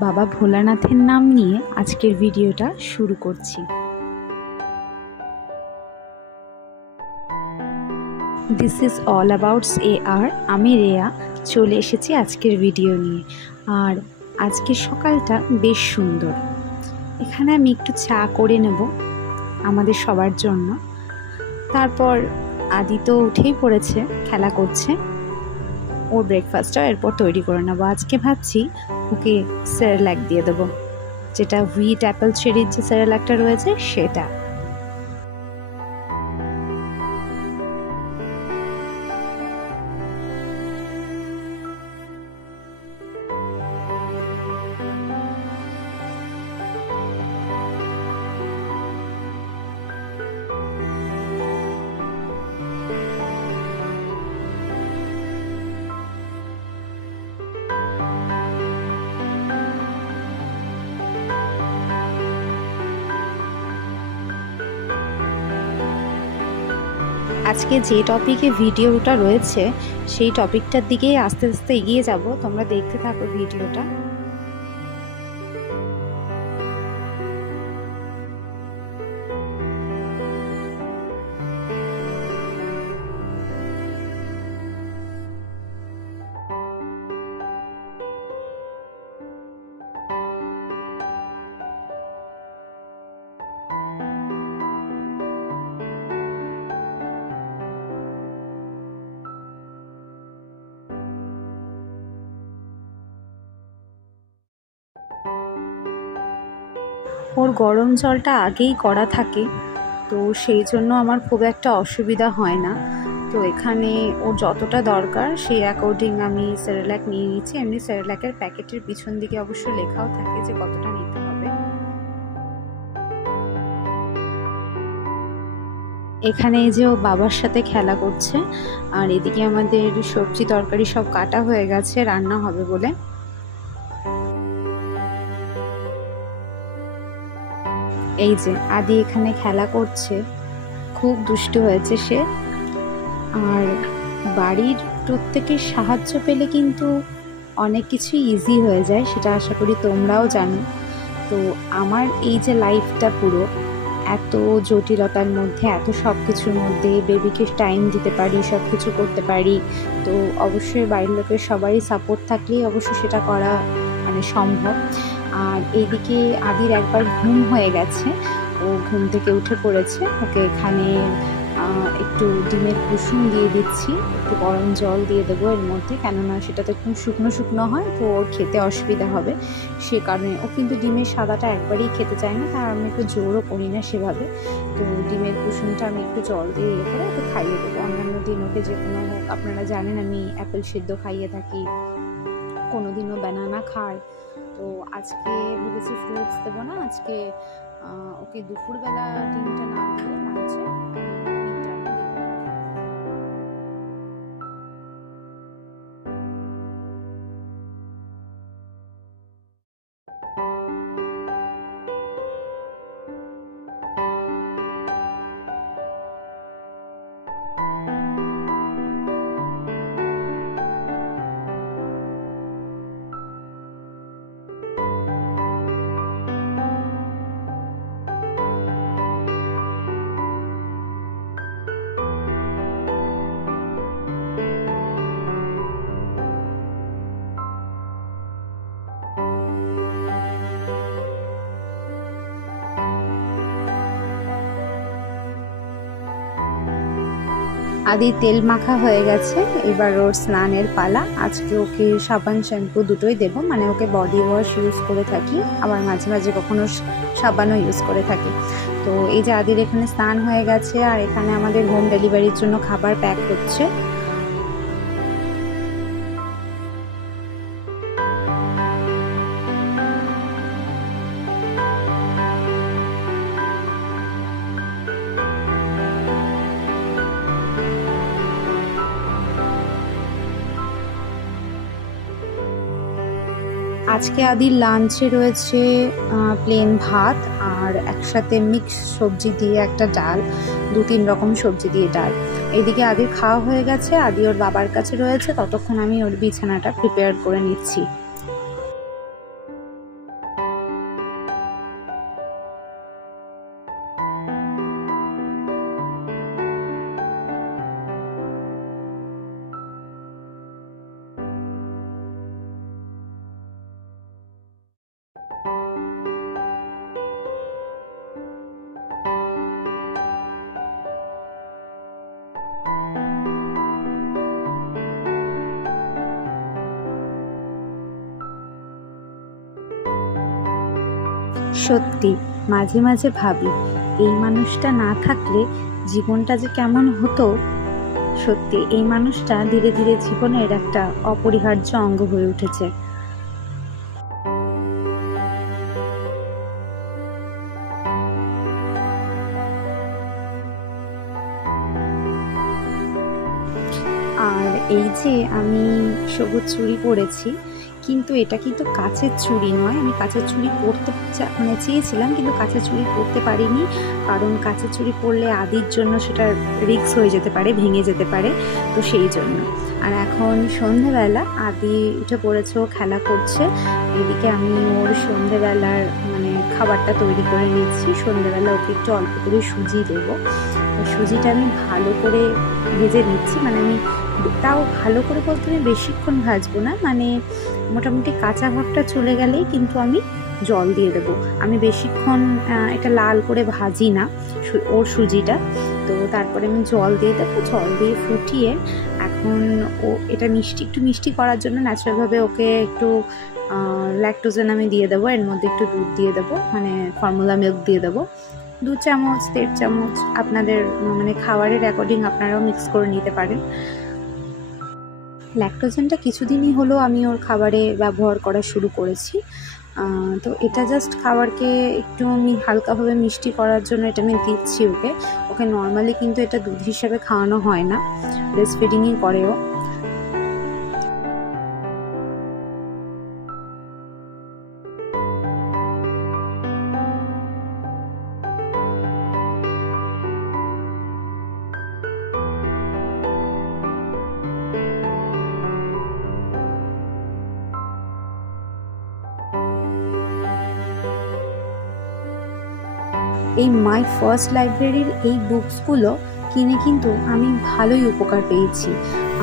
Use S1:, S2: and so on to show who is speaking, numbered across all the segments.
S1: বাবা ভোলানাথের নাম নিয়ে আজকের ভিডিওটা শুরু করছি। দিস ইজ অল অ্যাবাউটস এ আর আমি রেয়া, চলে এসেছি আজকের ভিডিও নিয়ে। আর আজকের সকালটা বেশ সুন্দর। এখানে আমি একটু চা করে নেব আমাদের সবার জন্য। তারপর আদি তো উঠেই পড়েছে, খেলা করছে। ওর ব্রেকফাস্টটা এরপর তৈরি করে নেব। আজকে ভাবছি ওকে স্যারেলাক দিয়ে দেবো। যেটা হুইট অ্যাপেল চেরির যে স্যারেলাকটা রয়েছে সেটা। আজকে যে টপিকে ভিডিওটা রয়েছে, সেই টপিকটার দিকেই আস্তে আস্তে এগিয়ে যাব। তোমরা দেখতে থাকো ভিডিওটা ওর গরম জলটা আগেই করা থাকে, তো সেই জন্য আমার খুব একটা অসুবিধা হয় না। তো এখানে ওর যতটা দরকার, সেই অ্যাকর্ডিং আমি সেরেল্যাক নিয়ে নিচ্ছি। এমনি সেরেল্যাকের প্যাকেটের পিছন দিকে অবশ্য লেখাও থাকে যে কতটা নিতে হবে। এখানে এই যে ও বাবার সাথে খেলা করছে, আর এদিকে আমাদের সবজি তরকারি সব কাটা হয়ে গেছে, রান্না হবে বলে। এই যে আদি এখানে খেলা করছে, খুব দুষ্ট হয়েছে সে। আর বাড়ির প্রত্যেকের সাহায্য পেলে কিন্তু অনেক কিছু ইজি হয়ে যায়, সেটা আশা করি তোমরাও জানো। তো আমার এই যে লাইফটা পুরো, এত জটিলতার মধ্যে, এত সব কিছুর মধ্যে বেবিকে টাইম দিতে পারি সব কিছু করতে পারি, তো অবশ্যই বাড়ির লোকের সবারই সাপোর্ট থাকলেই অবশ্যই সেটা করা মানে সম্ভব। আর এইদিকে আদির একবার ঘুম হয়ে গেছে। ও ঘুম থেকে উঠে পড়েছে। ওকে এখানে একটু ডিমের কুসুম দিয়ে দিচ্ছি। একটু গরম জল দিয়ে দেবো এর মধ্যে। কেননা সেটা তো খুব শুকনো শুকনো হয়, তো ওর খেতে অসুবিধা হবে। সে কারণে ও কিন্তু ডিমের সাদাটা একবারেই খেতে চায় না। তার আমি একটু জোরও করি না সেভাবে। তো ডিমের কুসুমটা আমি একটু জল দিয়ে ইয়ে করে ওকে খাইয়ে দেবো। অন্যান্য দিন ওকে যে কোনো আপনারা জানেন আমি অ্যাপেল সিদ্ধ খাইয়ে থাকি। কোনো দিনও ব্যানানা খায়। তো আজকে ভেবেছি ফ্রুটস দেবো না আজকে ওকে দুপুরবেলা ডিমটা না খেয়ে লাঞ্চে আদি তেল মাখা হয়ে গেছে। এবার ওর স্নানের পালা। আজকে ওকে সাবান, শ্যাম্পু দুটোই দেবো। মানে ওকে বডি ওয়াশ ইউজ করে থাকি। আবার মাঝে মাঝে কখনো সাবানও ইউজ করে থাকি। তো এই যে আদির এখানে স্নান হয়ে গেছে আর এখানে আমাদের হোম ডেলিভারির জন্য খাবার প্যাক হচ্ছে। আজকে আদির লাঞ্চে রয়েছে প্লেন ভাত আর একসাথে মিক্স সবজি দিয়ে একটা ডাল, দু তিন রকম সবজি দিয়ে ডাল। এদিকে আদির খাওয়া হয়ে গেছে, আদি ওর বাবার কাছে রয়েছে, ততক্ষণ আমি ওর বিছানাটা প্রিপেয়ার করে নিচ্ছি। সত্যি মাঝে মাঝে ভাবি, এই মানুষটা না থাকলে জীবনটা যে কেমন হতো? সত্যি এই মানুষটা ধীরে ধীরে জীবনের একটা অপরিহার্য অঙ্গ হয়ে উঠেছে। আর এই যে আমি সবুজ চুড়ি পরেছি কিন্তু এটা কিন্তু কাচের চুড়ি নয়। আমি কাচের চুড়ি পরতে মানে চেয়েছিলাম কিন্তু কাচের চুড়ি পরতে পারিনি। কারণ কাচের চুড়ি পরলে আদির জন্য সেটা রিক্স হয়ে যেতে পারে, ভেঙে যেতে পারে, তো সেই জন্য। আর এখন সন্ধেবেলা, আদি উঠে পড়েছে খেলা করছে। এদিকে আমি ওর সন্ধেবেলার মানে খাবারটা তৈরি করে নিচ্ছি। সন্ধেবেলা ওকে একটু অল্প করে সুজি দেবো। সুজিটা আমি ভালো করে ভেজে নিচ্ছি। মানে আমি তাও ভালো করে বলতে আমি বেশিক্ষণ ভাজবো না মানে মোটামুটি কাঁচা ভাবটা চলে গেলেই কিন্তু আমি জল দিয়ে দেবো। আমি বেশিক্ষণ এটা লাল করে ভাজি না ওর সুজিটা। তো তারপরে আমি জল দিয়ে দেবো, জল দিয়ে ফুটিয়ে এখন ও, এটা মিষ্টি, একটু মিষ্টি করার জন্য ন্যাচারালভাবে ওকে একটু ল্যাকটোজেন আমি দিয়ে দেবো, এর মধ্যে একটু দুধ দিয়ে দেবো মানে ফর্মুলা মিল্ক দিয়ে দেবো। দু চামচ, দেড় চামচ, আপনাদের মানে খাবারের অ্যাকর্ডিং আপনারাও মিক্স করে নিতে পারেন। ল্যাকটোজেনটা কিছুদিনই হলো আমি ওর খাবারে ব্যবহার করা শুরু করেছি। তো এটা জাস্ট খাবারকে একটু আমি হালকাভাবে মিষ্টি করার জন্য এটা আমি দিচ্ছি ওকে। ওকে নর্মালি কিন্তু এটা দুধ হিসাবে খাওয়ানো হয় না। ব্রেস্ট ফিডিংই করেও। এই মাই ফার্স্ট লাইব্রেরির এই বুকসগুলো কিনে কিন্তু আমি ভালোই উপকার পেয়েছি।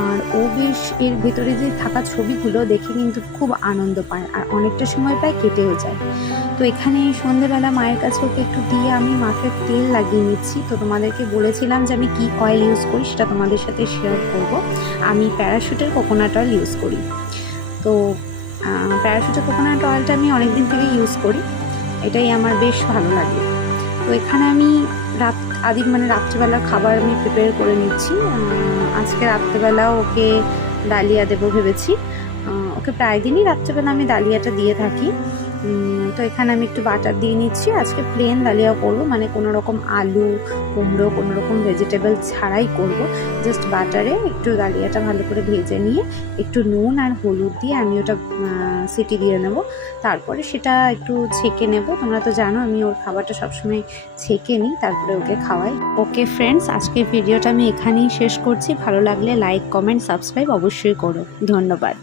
S1: আর ও বেশ এর ভেতরে যে থাকা ছবিগুলো দেখে কিন্তু খুব আনন্দ পায় আর অনেকটা সময় প্রায় কেটেও যায়। তো এখানে সন্ধেবেলা মায়ের কাছে ওকে একটু দিয়ে আমি মাথায় তেল লাগিয়ে নিচ্ছি। তো তোমাদেরকে বলেছিলাম যে আমি কি অয়েল ইউজ করি সেটা তোমাদের সাথে শেয়ার করব। আমি প্যারাশুটের কোকোনাট অয়েল ইউজ করি। তো প্যারাশুটের কোকোনাট অয়েলটা আমি অনেক দিন থেকে ইউজ করি। এটাই আমার বেশ ভালো লাগে। তো এখানে আমি রাত, আদি মানে রাত্রিবেলার খাবার আমি প্রিপেয়ার করে নিচ্ছি। আজকে রাত্রেবেলা ওকে ডালিয়া দেবো ভেবেছি। ওকে প্রায় দিনই রাত্রেবেলা আমি ডালিয়াটা দিয়ে থাকি। তো এখানে আমি একটু বাটার দিয়ে নিচ্ছি। আজকে প্লেন ডালিয়া করব মানে কোনো রকম আলু, কুমড়ো, কোনো রকম ভেজিটেবল ছাড়াই করব। জাস্ট বাটারে একটু ডালিয়াটা ভালো করে ভেজে নিয়ে একটু নুন আর হলুদ দিয়ে আমি ওটা সিটি দিয়ে নেব। তারপরে সেটা একটু ছেঁকে নেব। তোমরা তো জানো আমি ওর খাবারটা সবসময় ছেঁকে নিই, তারপরে ওকে খাওয়াই। ওকে ফ্রেন্ডস আজকের ভিডিওটা আমি এখানেই শেষ করছি। ভালো লাগলে লাইক কমেন্ট সাবস্ক্রাইব অবশ্যই করো। ধন্যবাদ।